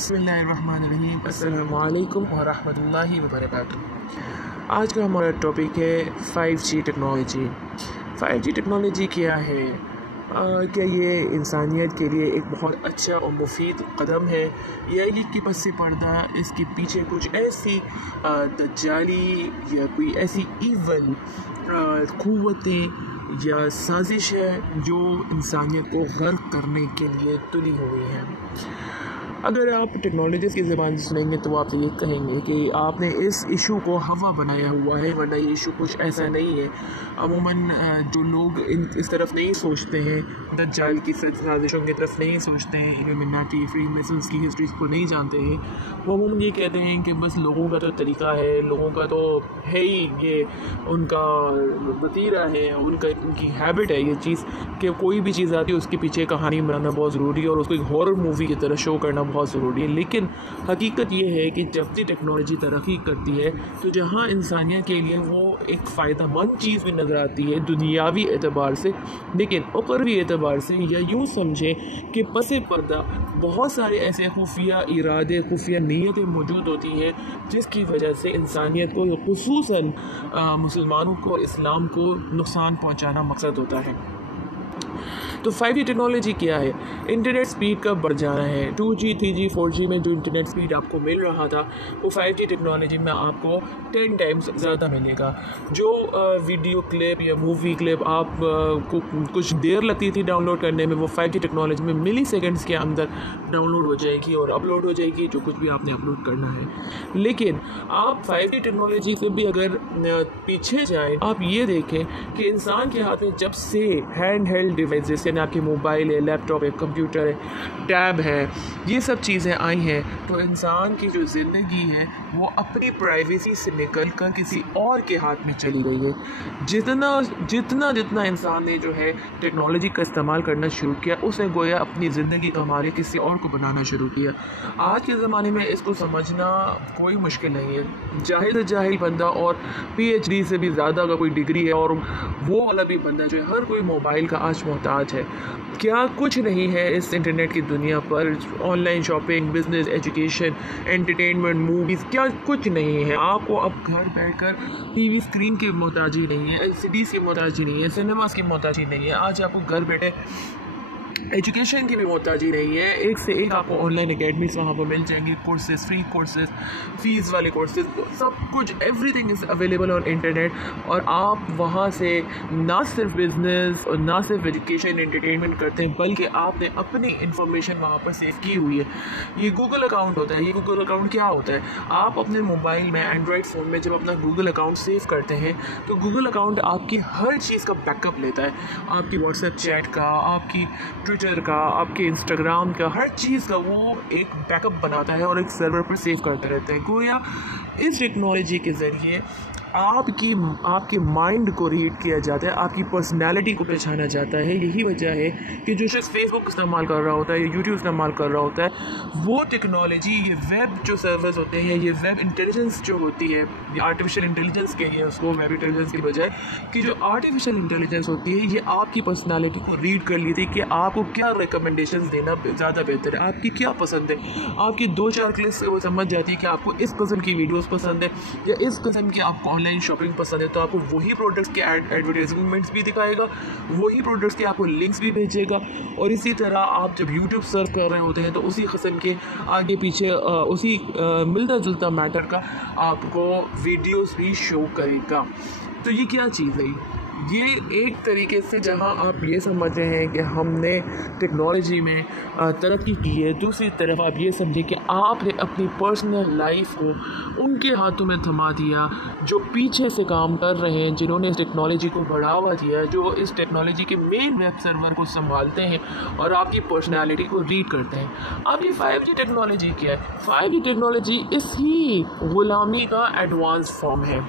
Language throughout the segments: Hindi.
बिस्मिल्लाहिर्रहमानिर्रहीम। अस्सलामु अलैकुम व रहमतुल्लाहि व बरकातुहू। आज का हमारा टॉपिक है 5G टेक्नोलॉजी। 5G टेक्नोलॉजी क्या है? क्या ये इंसानियत के लिए एक बहुत अच्छा और मुफीद कदम है, या ये कि पस पर्दा इसके पीछे कुछ ऐसी दज्जाली या कोई ऐसी ईवल क़ुव्वतें या साजिश है जो इंसानियत को गर्क करने के लिए तुली हुई है? अगर आप टेक्नोलॉजीज़ की ज़बान से सुनेंगे तो आप ये कहेंगे कि आपने इस इशू को हवा बनाया हुआ है, वरना ये इशू कुछ ऐसा नहीं है। अमूमन जो लोग इस तरफ नहीं सोचते हैं, दज्जाल की साजिशों की तरफ नहीं सोचते हैं, इल्यूमिनाटी फ्रीमेसन्स की हिस्ट्रीज को नहीं जानते हैं, वो अमूमन ये कहते हैं कि बस लोगों का तो तरीका है, लोगों का तो है ही, ये उनका वतीरा है, उनकी हैबिट है ये चीज़ कि कोई भी चीज़ आती है उसके पीछे कहानी बनाना बहुत ज़रूरी है और उसको एक हॉरर मूवी की तरह शो करना बहुत ज़रूरी है। लेकिन हकीकत ये है कि जब भी टेक्नोलॉजी तरक्की करती है तो जहाँ इंसानियत के लिए वो एक फ़ायदेमंद चीज़ भी नज़र आती है दुनियावी एतबार से, लेकिन उखरवी एतबार से, या यूँ समझें कि पस पर्दा बहुत सारे ऐसे खुफिया इरादे, खुफिया नीयतें मौजूद होती हैं जिसकी वजह से इंसानियत को, खुसूसन मुसलमानों को, इस्लाम को नुकसान पहुँचाना मकसद होता है। तो 5G टेक्नोलॉजी क्या है? इंटरनेट स्पीड का बढ़ जाना है। 2G 3G 4G में जो इंटरनेट स्पीड आपको मिल रहा था वो 5G टेक्नोलॉजी में आपको 10 टाइम्स ज़्यादा मिलेगा। जो वीडियो क्लिप या मूवी क्लिप आप को कुछ देर लगती थी डाउनलोड करने में, वो 5G टेक्नोलॉजी में मिली सेकेंड्स के अंदर डाउनलोड हो जाएगी और अपलोड हो जाएगी, जो कुछ भी आपने अपलोड करना है। लेकिन आप 5G टेक्नोलॉजी से भी अगर पीछे जाएँ, आप ये देखें कि इंसान के हाथ में जब से हैंड हेल्ड डिवाइस जैसे आपकी मोबाइल है, लैपटॉप है, कंप्यूटर है, टैब है, ये सब चीज़ें आई हैं, तो इंसान की जो ज़िंदगी है वो अपनी प्राइवेसी से निकल कर किसी और के हाथ में चली गई है। जितना इंसान ने जो है टेक्नोलॉजी का इस्तेमाल करना शुरू किया, उसने गोया अपनी ज़िंदगी का मालिक किसी और को बनाना शुरू किया। आज के ज़माने में इसको समझना कोई मुश्किल नहीं है। जाहिल बंदा और PhD से भी ज़्यादा का कोई डिग्री है और वो वाला भी बंदा जो है, हर कोई मोबाइल का आज मोहताज है। क्या कुछ नहीं है इस इंटरनेट की दुनिया पर? Online shopping, business, education, entertainment, movies, क्या कुछ नहीं है? आपको अब घर बैठकर टीवी स्क्रीन की मोहताजी नहीं है, LCDs की मोहताजी नहीं है, सिनेमास की मोहताजी नहीं है। आज आपको घर बैठे एजुकेशन की भी मोहताजी नहीं है। एक से एक आपको ऑनलाइन अकेडमीज वहाँ पर मिल जाएंगी, कोर्सेज, फ्री कोर्सेज, फीस वाले कोर्सेज, सब कुछ, everything is available on internet. और आप वहाँ से ना सिर्फ बिजनेस और ना सिर्फ एजुकेशन, एंटरटेनमेंट करते हैं, बल्कि आपने अपनी इंफॉर्मेशन वहाँ पर सेव की हुई है। ये गूगल अकाउंट होता है। ये गूगल अकाउंट क्या होता है? आप अपने मोबाइल में, एंड्रॉयड फ़ोन में जब अपना गूगल अकाउंट सेव करते हैं तो गूगल अकाउंट आपकी हर चीज़ का बैकअप लेता है। आपकी व्हाट्सएप चैट का, आपकी ट्विटर का, आपके इंस्टाग्राम का, हर चीज़ का वो एक बैकअप बनाता है और एक सर्वर पर सेव करते रहते हैं। गोया इस टेक्नोलॉजी के ज़रिए आपके माइंड को रीड किया जाता है, आपकी पर्सनैलिटी को पहचाना जाता है। यही वजह है कि जो शख्स फेसबुक इस्तेमाल कर रहा होता है या यूट्यूब इस्तेमाल कर रहा होता है, वो टेक्नोलॉजी, ये वेब जो सर्वर्स होते हैं, ये वेब इंटेलिजेंस जो होती है, ये आर्टिफिशियल इंटेलिजेंस कहिए उसको, वेब इंटेलिजेंस की बजाय, कि जो आर्टिफिशियल इंटेलिजेंस होती है ये आपकी पर्सनैलिटी को रीड कर ली थी कि आपको क्या रिकमेंडेशन देना ज़्यादा बेहतर है, आपकी क्या पसंद है। आपकी 2-4 क्लिक से वो समझ जाती है कि आपको इस किस्म की वीडियोज़ पसंद है या इस किस्म की आपको ऑनलाइन शॉपिंग पसंद है, तो आपको वही प्रोडक्ट्स के एडवर्टाइजमेंट्स भी दिखाएगा, वही प्रोडक्ट्स के आपको लिंक्स भी भेजेगा। और इसी तरह आप जब यूट्यूब सर्च कर रहे होते हैं तो उसी किस्म के आगे पीछे उसी मिलता जुलता मैटर का आपको वीडियोस भी शो करेगा। तो ये क्या चीज़ है? ये एक तरीके से जहां आप ये समझ रहे हैं कि हमने टेक्नोलॉजी में तरक्की की है, दूसरी तरफ आप ये समझें कि आपने अपनी पर्सनल लाइफ को उनके हाथों में थमा दिया जो पीछे से काम कर रहे हैं, जिन्होंने इस टेक्नोलॉजी को बढ़ावा दिया, जो इस टेक्नोलॉजी के मेन वेब सर्वर को संभालते हैं और आपकी पर्सनैलिटी को रीड करते हैं। अब ये 5G टेक्नोलॉजी क्या है? 5G टेक्नोलॉजी इसी गुलामी का एडवांस फॉर्म है।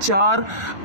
4